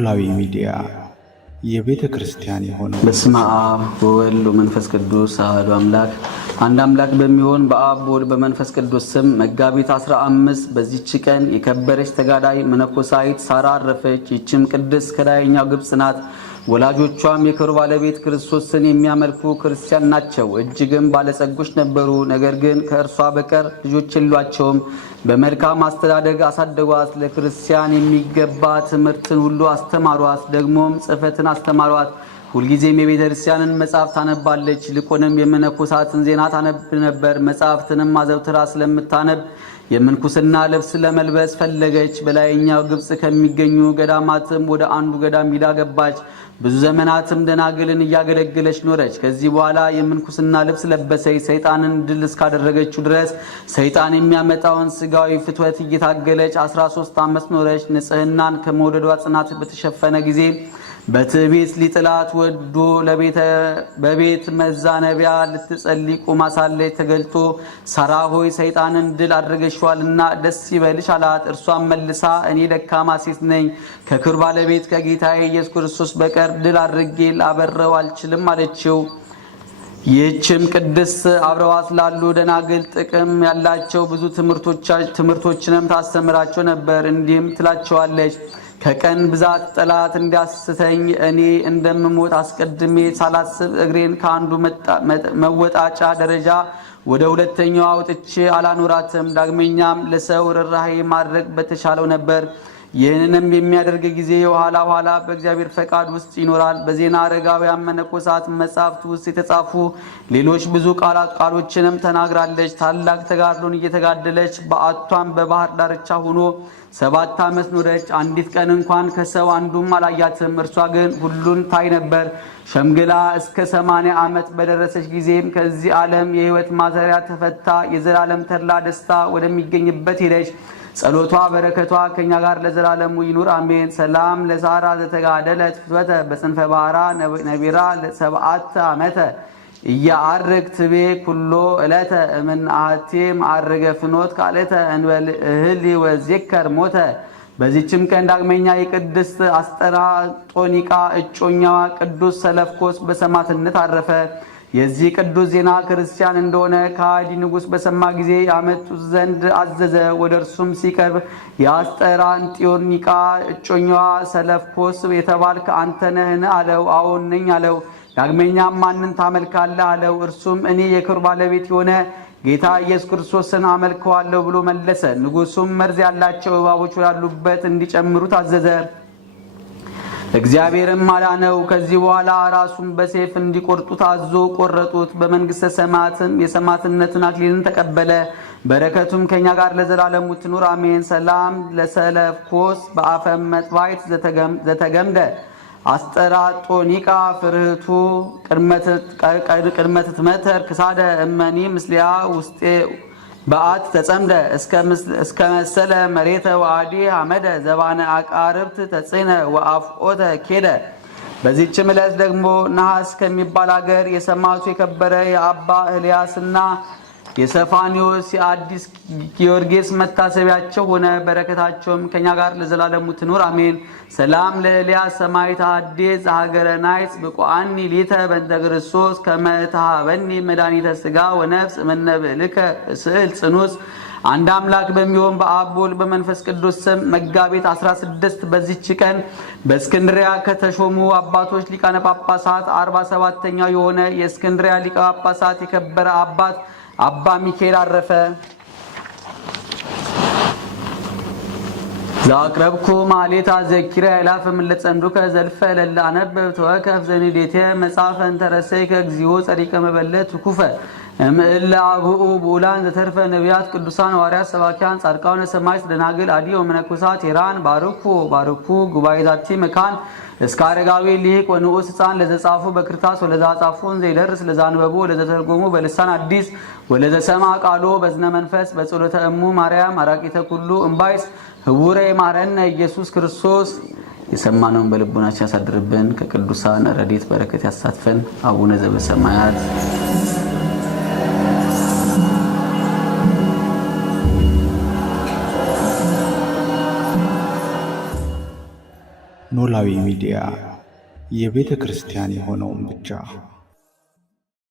ኖላዊ ሚዲያ የቤተ ክርስቲያን የሆነው በስመ አብ ወወልድ ወመንፈስ ቅዱስ አሐዱ አምላክ አንድ አምላክ በሚሆን በአብ ወልድ በመንፈስ ቅዱስ ስም መጋቢት 15 በዚህች ቀን የከበረች ተጋዳይ መነኮሳይት ሳራ አረፈች። ይህችም ቅድስት ከላይኛው ግብጽ ናት። ወላጆቿም የክብር ባለቤት ክርስቶስን የሚያመልኩ ክርስቲያን ናቸው። እጅግም ባለጸጎች ነበሩ። ነገር ግን ከእርሷ በቀር ልጆች የሏቸውም። በመልካም አስተዳደግ አሳደጓት። ለክርስቲያን የሚገባ ትምህርትን ሁሉ አስተማሯት። ደግሞም ጽሕፈትን አስተማሯት። ሁልጊዜም የቤተ ክርስቲያንን መጽሐፍ ታነባለች። ይልቁንም የመነኮሳትን ዜና ታነብ ነበር። መጽሐፍትንም አዘውትራ ስለምታነብ የምንኩስና ልብስ ለመልበስ ፈለገች። በላይኛው ግብጽ ከሚገኙ ገዳማትም ወደ አንዱ ገዳም ሂዳ ገባች። ብዙ ዘመናትም ደናግልን እያገለገለች ኖረች። ከዚህ በኋላ የምንኩስና ልብስ ለበሰች። ሰይጣንን ድል እስካደረገችው ድረስ ሰይጣን የሚያመጣውን ስጋዊ ፍትወት እየታገለች 13 ዓመት ኖረች። ንጽህናን ከመውደዷ ጽናት በተሸፈነ ጊዜ በትዕቢት ሊጥላት ወዶ በቤት መዛነቢያ ልትጸልይ ቆማ ሳለች ተገልጦ ሳራ ሆይ ሰይጣንን ድል አድርገሽዋልና ደስ ይበልሽ አላት። እርሷም መልሳ እኔ ደካማ ሴት ነኝ፣ ከክብር ባለቤት ከጌታዬ ኢየሱስ ክርስቶስ በቀር ድል አድርጌ ላበረው አልችልም አለችው። ይህችም ቅድስት አብረዋት ላሉ ደናግል ጥቅም ያላቸው ብዙ ትምህርቶችንም ታስተምራቸው ነበር። እንዲህም ትላቸዋለች። ከቀን ብዛት ጠላት እንዲያስተኝ እኔ እንደምሞት አስቀድሜ ሳላስብ እግሬን ከአንዱ መወጣጫ ደረጃ ወደ ሁለተኛው አውጥቼ አላኖራትም። ዳግመኛም ለሰው ርኅራኄ ማድረግ በተሻለው ነበር። ይህንንም የሚያደርግ ጊዜ ኋላ በእግዚአብሔር ፈቃድ ውስጥ ይኖራል። በዜና አረጋውያን መነኮሳት መጻሕፍት ውስጥ የተጻፉ ሌሎች ብዙ ቃሎችንም ተናግራለች። ታላቅ ተጋድሎን እየተጋደለች በዓቷም በባህር ዳርቻ ሆኖ 7 ዓመት ኖረች። አንዲት ቀን እንኳን ከሰው አንዱም አላያትም። እርሷ ግን ሁሉን ታይ ነበር። ሸምግላ እስከ 80 ዓመት በደረሰች ጊዜም ከዚህ ዓለም የሕይወት ማሰሪያ ተፈታ የዘላለም ተድላ ደስታ ወደሚገኝበት ሄደች። ጸሎቷ በረከቷ ከኛ ጋር ለዘላለሙ ይኑር አሜን። ሰላም ለሳራ ዘተጋደለት ፍትወተ በጽንፈ ባህራ ነቢራ ለ7 ዓመተ እያአርግ ትቤ ኩሎ ዕለተ እምን አሐቴ ማዕርገ ፍኖት ካልእተ እንበል እህል ወዜከር ሞተ። በዚህችም ቀን ዳግመኛ የቅድስት አስጠራጦኒቃ እጮኛዋ ቅዱስ ሰለፍኮስ በሰማዕትነት አረፈ። የዚህ ቅዱስ ዜና ክርስቲያን እንደሆነ ከሃዲ ንጉሥ በሰማ ጊዜ ያመጡት ዘንድ አዘዘ። ወደ እርሱም ሲቀርብ የአስጠራንጢዮኒቃ እጮኛዋ ሰለፍኮስ የተባልክ አንተ ነህን? አለው። አዎን ነኝ አለው። ዳግመኛም ማንን ታመልካለህ? አለው። እርሱም እኔ የክብር ባለቤት የሆነ ጌታ ኢየሱስ ክርስቶስን አመልከዋለሁ ብሎ መለሰ። ንጉሡም መርዝ ያላቸው እባቦች ያሉበት እንዲጨምሩት አዘዘ። እግዚአብሔርም አዳነው። ከዚህ በኋላ ራሱን በሰይፍ እንዲቆርጡት አዞ ቆረጡት። በመንግሥተ ሰማያትም የሰማዕትነትን አክሊልን ተቀበለ። በረከቱም ከኛ ጋር ለዘላለሙ ትኑር አሜን። ሰላም ለሰለፍኮስ በአፈ መጥባይት ዘተገምደ አስጠራጦኒቃ ፍርህቱ ቅድመ ትትመተር ክሳደ እመኒ ምስሊያ ውስጤ በአት ተጸምደ እስከ መሰለ መሬተ ዋዲ አመደ ዘባነ አቃርብት ተጽነ ወአፍኦተ ኬደ። በዚህችም ዕለት ደግሞ ነሐስ ከሚባል አገር የሰማዕቱ የከበረ የአባ ኤልያስና የሰፋኒዮስ የአዲስ ጊዮርጊስ መታሰቢያቸው ሆነ። በረከታቸውም ከኛ ጋር ለዘላለሙ ትኑር አሜን። ሰላም ለኤልያስ ሰማዕት ሐዴስ ሀገረ ናይስ ብቁአኒ ሊተ በእንተ ክርስቶስ ከመ ተሃበኒ መድኃኒተ ሥጋ ወነፍስ እምነበልከ ስዕል ጽኑስ። አንድ አምላክ በሚሆን በአብ ወልድ በመንፈስ ቅዱስ ስም መጋቢት 16 በዚህች ቀን በእስክንድሪያ ከተሾሙ አባቶች ሊቃነ ጳጳሳት 47ኛው የሆነ የእስክንድሪያ ሊቀ ጳጳሳት የከበረ አባት አባ ሚካኤል አረፈ። ዛቅረብኩ ማሌታ ዘኪራ ይላፍ ምለጸንዱከ ዘልፈ ለላ አነብብ ተወከፍ ዘንዴቴ መጻፈን ተረሰይከ እግዚኦ ጸሪቀ መበለት ኩፈ እምእለ አብኡ ቡላን ዘተርፈ ነቢያት ቅዱሳን ሐዋርያት ሰባኪያን ጻድቃን ሰማዕታት ደናግል አዲ ወመነኮሳት ሄራን ባርኩ ጉባኤ ዛቲ መካን እስከ አረጋዊ ሊቅ ወንዑስ ሕፃን ለዘጻፉ በክርታስ ወለዛ ጻፉን ዘይደርስ ለዛንበቡ ወለዘተርጎሙ በልሳን አዲስ ወለዘሰማ ቃሎ በዝነ መንፈስ በጸሎተ እሙ ማርያም አራቂተ ኩሉ እምባይስ ህቡረ ይማረነ ኢየሱስ ክርስቶስ። የሰማነውን በልቡናችን ያሳድርብን። ከቅዱሳን ረድኤት በረከት ያሳትፈን። አቡነ ዘበሰማያት ኖላዊ ሚዲያ የቤተ ክርስቲያን የሆነውን ብቻ